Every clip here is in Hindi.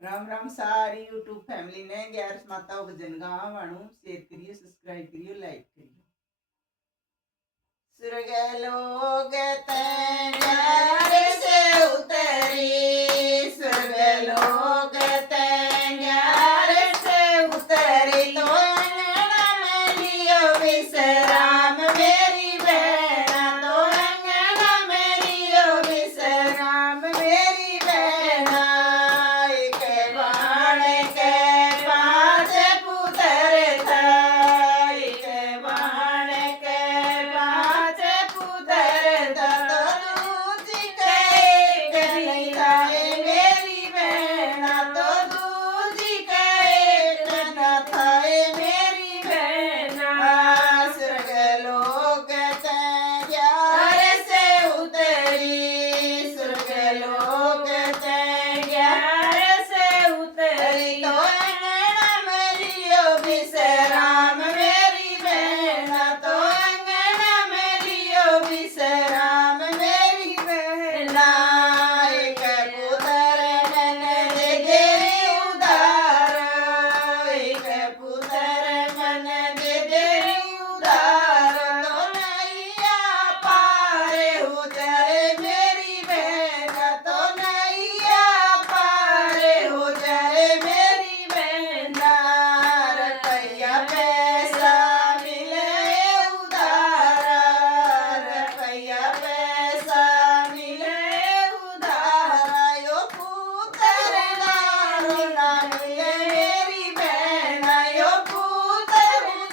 राम राम सारी यूट्यूब फैमिली ने 11 माता भजन गावाणु शेयर करियो सब्सक्राइब करियो लाइक करियो। स्वर्ग लोग तैयार से उतरी, स्वर्ग लोग तैयार से उतरी, तो अंगना में लियो विश्राम मेरी बहना, तो अंगना में लियो विश्राम मेरी बहना। एक बाण के पांच पुत्र था, एक बाण के पांच पुत्र था, तो दूजी के एक नहीं थाए मेरी बहना, तो दूजी के एक न थाए मेरी बहना। स्वर्ग लोक तैयार से उतरी, स्वर्ग लोक तैयार से उतरी, तो अंगना में लियो विश्राम मेरी बहना, तो अंगना में लियो विश्राम मेरी बहना। एक पुत्र मन दे देवी उदार, एक पुत्र मन दे देवी उदार, तो नैया पार हो जाए मेरी बहना, तो नैया पार हो जाए मेरी बहना। रुपया पैसा मिले उधार, रुपया पैसा मिले उधार, यो पुत्र दारू ना मिले मेरी बहना, यो पुत्र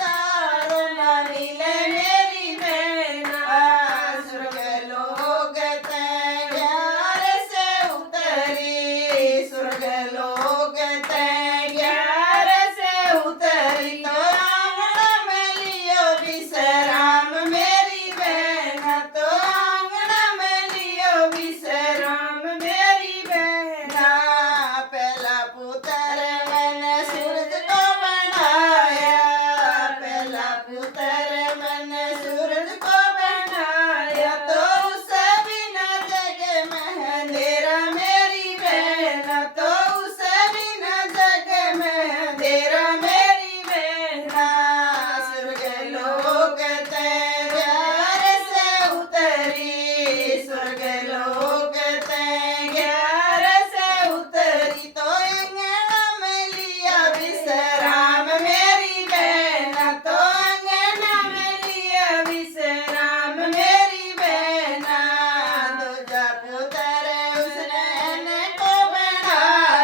दारू ना मिले मेरी बहना। स्वर्ग लोग तैयार से उतरी, स्वर्ग लोग तैयार से उतरी, तो आंगन में लियो विश्राम मेरी बहना, तो आंगन में लियो विश्राम मेरी बहना। पहला पुत्र मैंने सूरज को बनाया, पहला पुत्र मैंने सूरज को बनाया, तो उसे बिना जग में अंधेरा मेरी बहना, तो उसे बिना जग में अंधेरा मेरी बहना। स्वर्ग लोक तैयार से उतरी, स्वर्ग लोक तैयार से उतरी, तो अंगना में लिया विश्राम मेरी बहना, तो अंगना में लिया विश्राम मेरी बहना। दूजा पुत्र उसने को बनाया,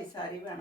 भाई सारी भैन